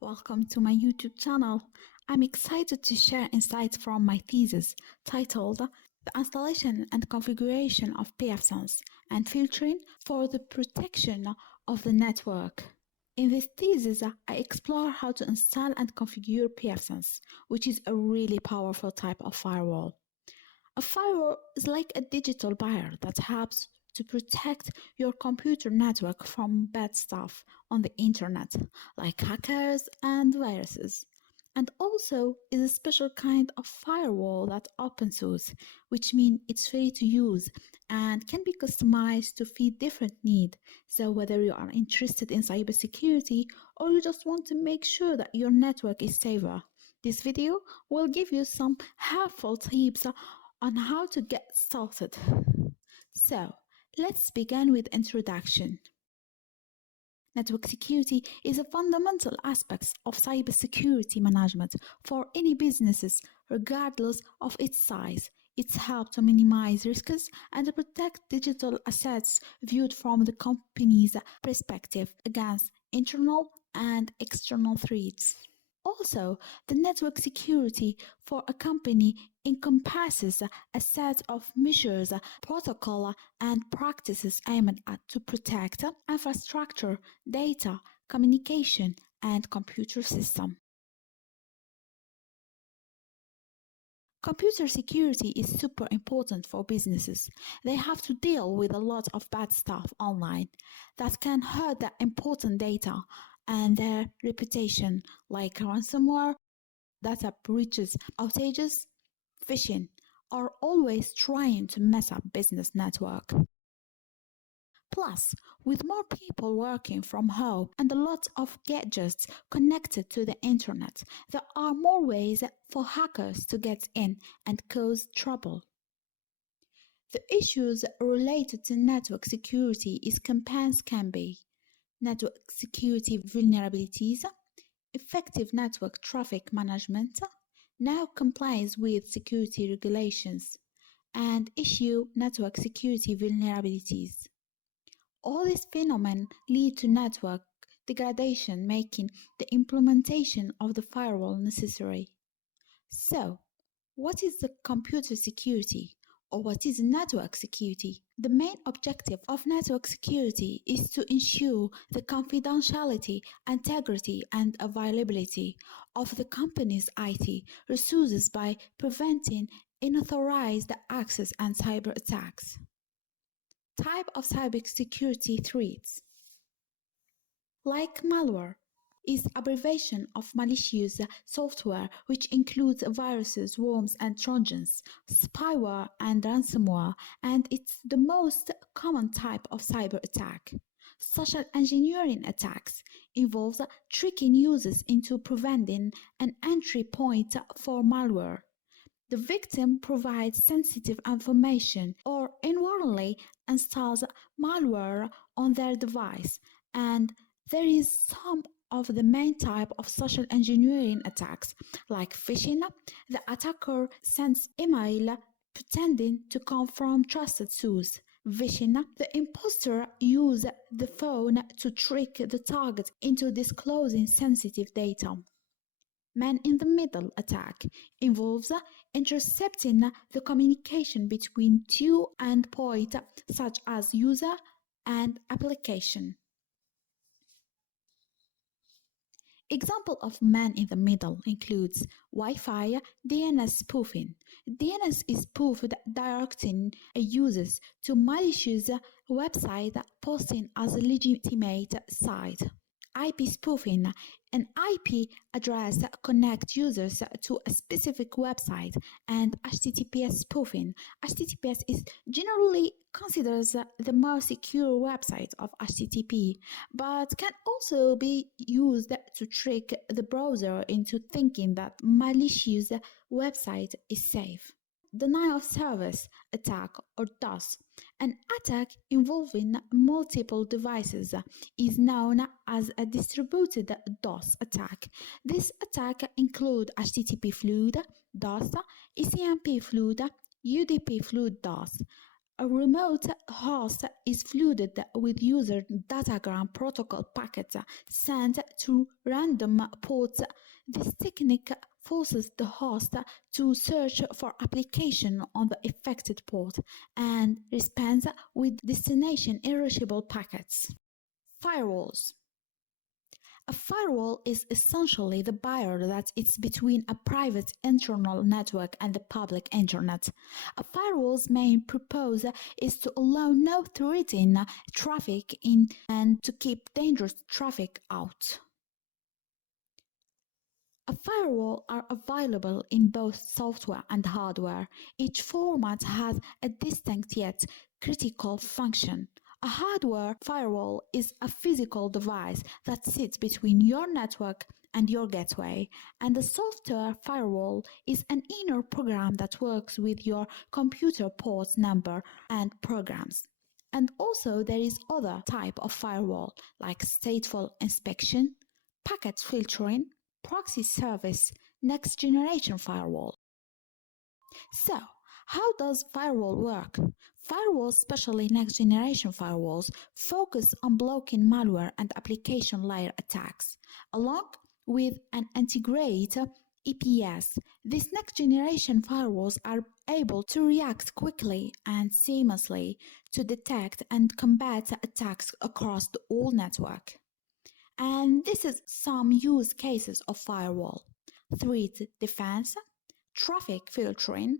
welcome to my YouTube channel. I'm excited to share insights from my thesis titled The Installation and Configuration of pfSense and Filtering for the Protection of the Network. In this thesis, I explore how to install and configure pfSense, which is a really powerful type of firewall. A firewall is like a digital barrier that helps to protect your computer network from bad stuff on the internet, like hackers and viruses. And also is a special kind of firewall that's open source, which means it's free to use and can be customized to fit different needs. So whether you are interested in cybersecurity or you just want to make sure that your network is safer, this video will give you some helpful tips on how to get started. So, let's begin with introduction. Network security is a fundamental aspect of cybersecurity management for any businesses, regardless of its size. It helps to minimize risks and to protect digital assets viewed from the company's perspective against internal and external threats. Also, the network security for a company encompasses a set of measures, protocol, and practices aimed at to protect infrastructure, data, communication, and computer system. Computer security is super important for businesses. They have to deal with a lot of bad stuff online that can hurt their important data and their reputation, like ransomware, data breaches, outages, phishing, are always trying to mess up business network. Plus, with more people working from home and a lot of gadgets connected to the internet, there are more ways for hackers to get in and cause trouble. The issues related to network security can be network security vulnerabilities, effective network traffic management, now complies with security regulations, and issue network security vulnerabilities. All these phenomena lead to network degradation, making the implementation of the firewall necessary. So, what is the computer security? Or what is network security? The main objective of network security is to ensure the confidentiality, integrity, and availability of the company's IT resources by preventing unauthorized access and cyber attacks. Type of cybersecurity threats. Like malware is abbreviation of malicious software, which includes viruses, worms, and trojans, spyware, and ransomware, and it's the most common type of cyber attack. Social engineering attacks involves tricking users into preventing an entry point for malware. The victim provides sensitive information or inadvertently installs malware on their device, and there is some of the main type of social engineering attacks, like phishing. The attacker sends email pretending to come from trusted source. Phishing, the imposter uses the phone to trick the target into disclosing sensitive data. Man-in-the-middle attack involves intercepting the communication between two endpoints such as user and application. Example of man-in-the-middle includes Wi-Fi DNS spoofing. DNS is spoofed directing users to malicious website posting as a legitimate site. IP spoofing. An IP address connects users to a specific website, and HTTPS spoofing. HTTPS is generally considered the more secure website of HTTP, but can also be used to trick the browser into thinking that malicious website is safe. Denial of service attack, or DOS. An attack involving multiple devices is known as a distributed DOS attack. This attack includes HTTP flood DOS, ECMP flood, UDP flood DOS, A remote host is flooded with user datagram protocol packets sent to random ports. This technique forces the host to search for application on the affected port and responds with destination irreversible packets. Firewalls. A firewall is essentially the barrier that is between a private internal network and the public internet. A firewall's main purpose is to allow no threatened traffic in and to keep dangerous traffic out. A firewall are available in both software and hardware. Each format has a distinct yet critical function. A hardware firewall is a physical device that sits between your network and your gateway, and a software firewall is an inner program that works with your computer port number and programs. And also there is other type of firewall like stateful inspection, packet filtering, proxy service, next generation firewall. So, how does firewall work? Firewalls, especially next generation firewalls, focus on blocking malware and application layer attacks, along with an integrated EPS. These next generation firewalls are able to react quickly and seamlessly to detect and combat attacks across the whole network. And this is some use cases of firewall: threat defense, traffic filtering,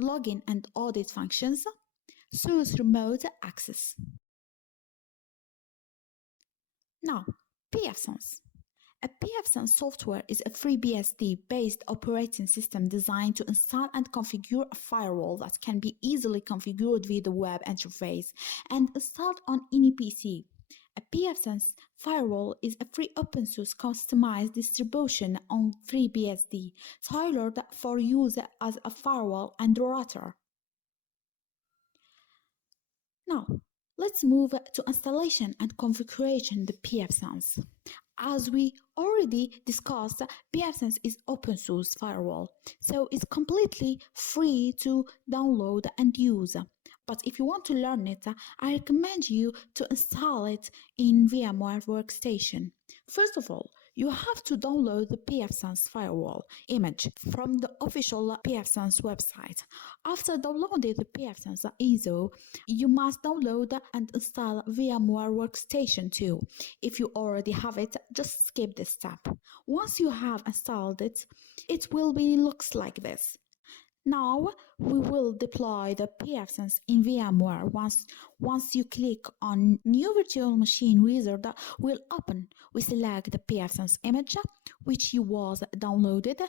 login and audit functions, source remote access. Now, pfSense. A pfSense software is a FreeBSD-based operating system designed to install and configure a firewall that can be easily configured via the web interface and installed on any PC. A pfSense firewall is a free open-source customized distribution on FreeBSD, tailored for use as a firewall and router. Now, let's move to installation and configuration the pfSense. As we already discussed, pfSense is open source firewall, so it's completely free to download and use. But if you want to learn it, I recommend you to install it in VMware Workstation. First of all, you have to download the pfSense firewall image from the official pfSense website. After downloading the pfSense ISO, you must download and install VMware Workstation too. If you already have it, just skip this step. Once you have installed it, it will looks like this. Now we will deploy the pfSense in VMware. Once you click on New Virtual Machine Wizard will open. We select the pfSense image which you was downloaded.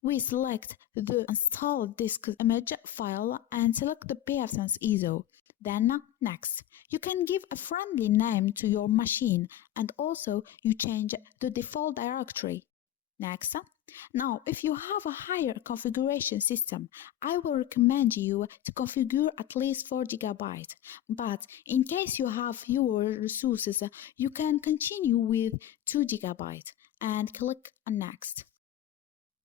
We select the installed disk image file and select the pfSense ISO. Then next, you can give a friendly name to your machine and also you change the default directory. Next, now if you have a higher configuration system, I will recommend you to configure at least 4 GB. But in case you have fewer resources, you can continue with 2 GB and click on next.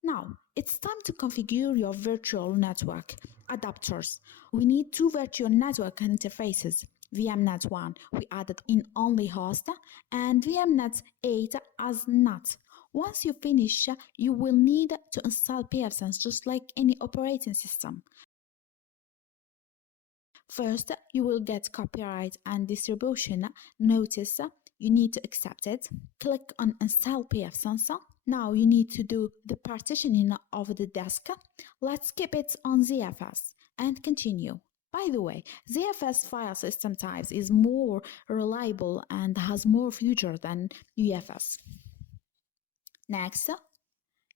Now, it's time to configure your virtual network adapters. We need 2 virtual network interfaces. VMNet 1 we added in only host and VMNet 8 as NAT. Once you finish, you will need to install pfSense just like any operating system. First, you will get copyright and distribution notice. You need to accept it. Click on Install pfSense. Now you need to do the partitioning of the disk. Let's keep it on ZFS and continue. By the way, ZFS file system types is more reliable and has more features than UFS. Next,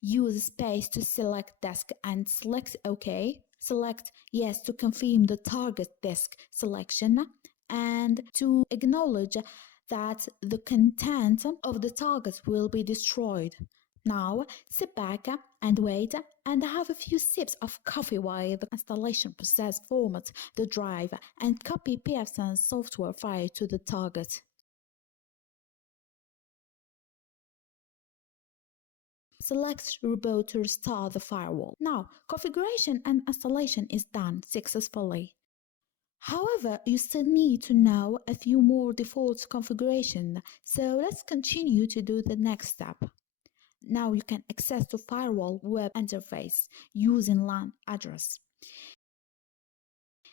use space to select disk and select OK. Select Yes to confirm the target disk selection and to acknowledge that the content of the target will be destroyed. Now, sit back and wait and have a few sips of coffee while the installation process formats the drive and copy pfSense software file to the target. Select Reboot to restart the firewall. Now, configuration and installation is done successfully. However, you still need to know a few more default configurations, so let's continue to do the next step. Now you can access the firewall web interface using LAN address.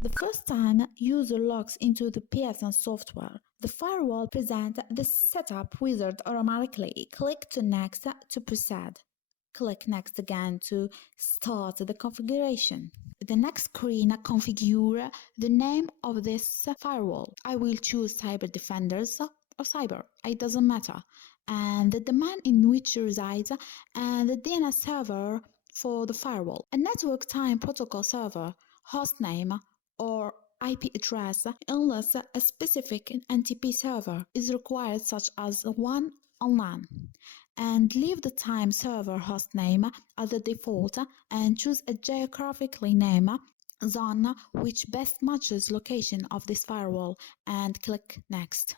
The first time user logs into the pfSense software, the firewall presents the setup wizard automatically. Click to Next to proceed. Click Next again to start the configuration. The next screen configure the name of this firewall. I will choose Cyber Defenders or Cyber, it doesn't matter. And the domain in which it resides and the DNS server for the firewall. A network time protocol server, hostname, or IP address unless a specific NTP server is required, such as one on LAN. And leave the time server hostname as the default and choose a geographically named zone which best matches location of this firewall and click Next.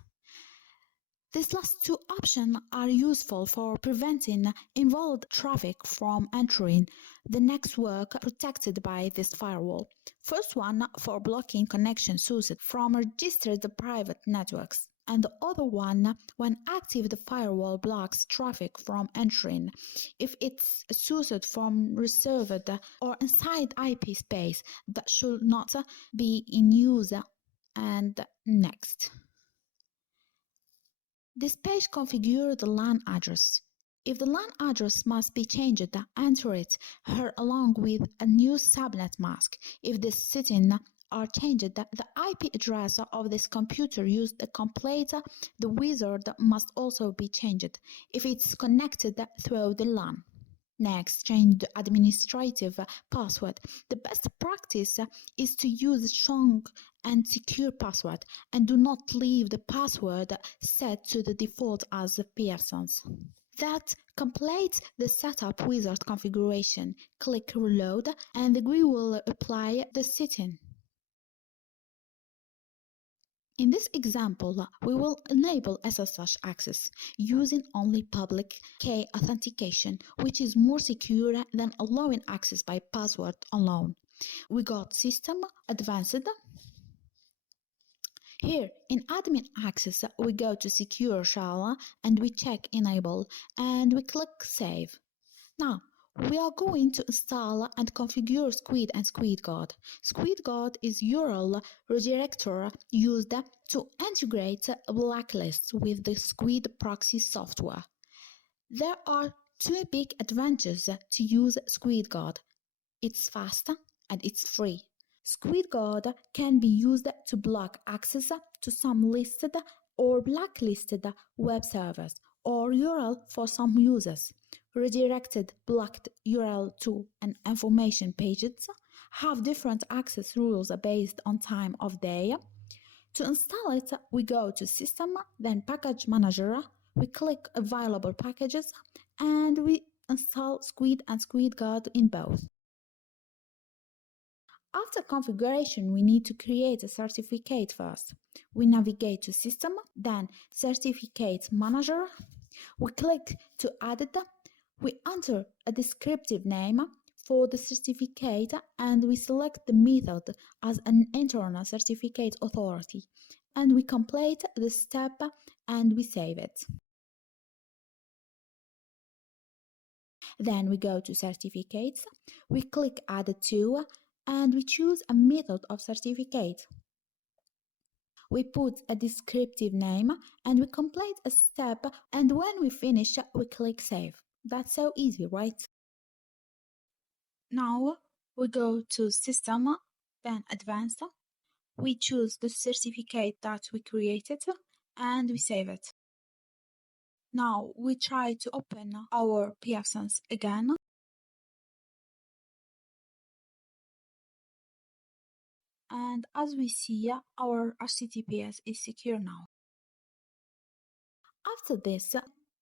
These last two options are useful for preventing invalid traffic from entering the network protected by this firewall. First one for blocking connection sourced from registered private networks, and the other one when active the firewall blocks traffic from entering if it's sourced from reserved or inside IP space that should not be in use. And next. This page configures the LAN address. If the LAN address must be changed, enter it here along with a new subnet mask. If this settings are changed, the IP address of this computer used to complete the wizard must also be changed if it's connected through the LAN. Next, change the administrative password. The best practice is to use a strong and secure password and do not leave the password set to the default as pfSense. That completes the setup wizard configuration. Click Reload and the GUI will apply the setting. In this example, we will enable SSH access using only public key authentication, which is more secure than allowing access by password alone. We got System Advanced. Here in Admin Access, we go to Secure Shell and we check Enable and we click Save. Now, we are going to install and configure Squid and SquidGuard. SquidGuard is URL redirector used to integrate blacklists with the Squid proxy software. There are two big advantages to use SquidGuard. It's fast and it's free. SquidGuard can be used to block access to some listed or blacklisted web servers or URL for some users. Redirected blocked URL to and information pages have different access rules based on time of day. To install it, we go to System, then Package Manager, we click Available Packages, and we install Squid and SquidGuard in both. After configuration, we need to create a certificate first. We navigate to System, then Certificate Manager. We click to add it. We enter a descriptive name for the certificate and we select the method as an internal certificate authority. And we complete the step and we save it. Then we go to Certificates. We click Add to and we choose a method of certificate. We put a descriptive name and we complete a step, and when we finish, we click Save. That's so easy, right? Now we go to System, then Advanced. We choose the certificate that we created and we save it. Now we try to open our pfSense again. And as we see, our HTTPS is secure now. After this,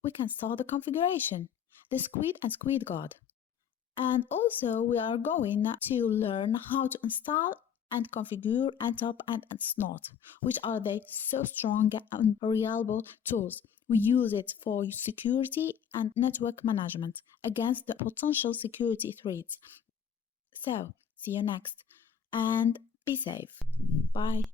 we can start the configuration, the Squid and SquidGuard. And also we are going to learn how to install and configure NTOP and Snort, which are the so strong and reliable tools. We use it for security and network management against the potential security threats. So, see you next and be safe. Bye.